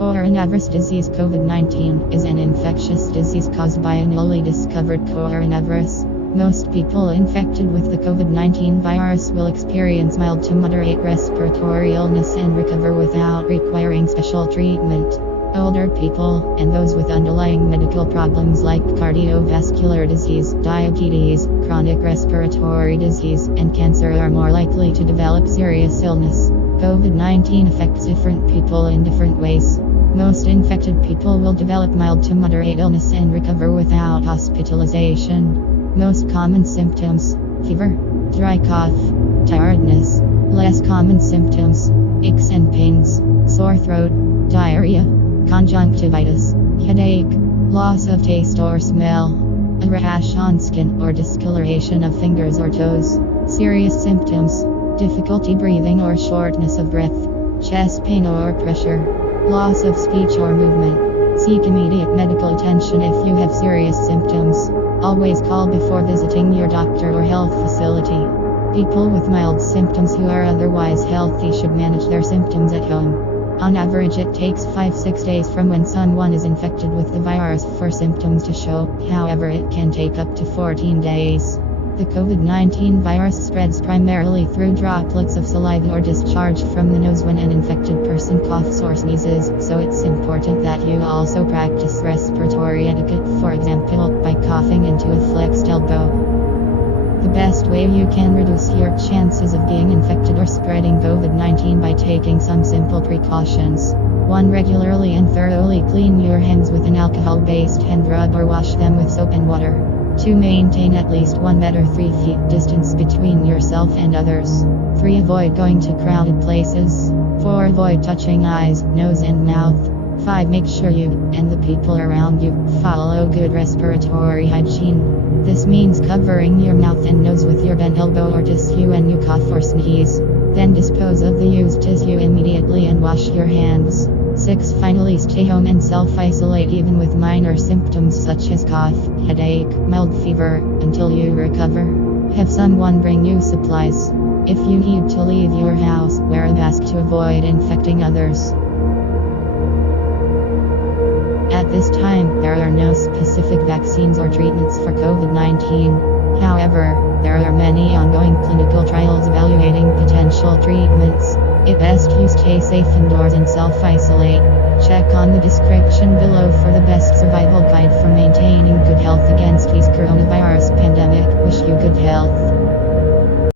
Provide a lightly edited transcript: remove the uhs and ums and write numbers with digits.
Coronavirus disease COVID-19 is an infectious disease caused by a newly discovered coronavirus. Most people infected with the COVID-19 virus will experience mild to moderate respiratory illness and recover without requiring special treatment. Older people and those with underlying medical problems like cardiovascular disease, diabetes, chronic respiratory disease, and cancer are more likely to develop serious illness. COVID-19 affects different people in different ways. Most infected people will develop mild to moderate illness and recover without hospitalization. Most common symptoms: fever, dry cough, tiredness. Less common symptoms: aches and pains, sore throat, diarrhea, conjunctivitis, headache, loss of taste or smell, a rash on skin or discoloration of fingers or toes. Serious symptoms: difficulty breathing or shortness of breath, chest pain or pressure, loss of speech or movement. Seek immediate medical attention if you have serious symptoms. Always call before visiting your doctor or health facility. People with mild symptoms who are otherwise healthy should manage their symptoms at home. On average, it takes 5-6 days from when someone is infected with the virus for symptoms to show. However, it can take up to 14 days. The COVID-19 virus spreads primarily through droplets of saliva or discharge from the nose when an infected person coughs or sneezes, so it's important that you also practice respiratory etiquette, for example, by coughing into a flexed elbow. The best way you can reduce your chances of being infected or spreading COVID-19 by taking some simple precautions. 1. Regularly and thoroughly clean your hands with an alcohol-based hand rub or wash them with soap and water. 2. Maintain at least 1 meter 3 feet distance between yourself and others. 3. Avoid going to crowded places. 4. Avoid touching eyes, nose and mouth. 5. Make sure you and the people around you follow good respiratory hygiene. This means covering your mouth and nose with your bent elbow or tissue when you cough or sneeze. Then dispose of the used tissue immediately and wash your hands. 6. Finally, stay home and self-isolate even with minor symptoms such as cough, headache, mild fever, until you recover. Have someone bring you supplies. If you need to leave your house, wear a mask to avoid infecting others. At this time, there are no specific vaccines or treatments for COVID-19. However, there are many ongoing clinical trials evaluating potential treatments. It's best you stay safe indoors and self-isolate. Check on the description below for the best survival guide for maintaining good health against this coronavirus pandemic. Wish you good health.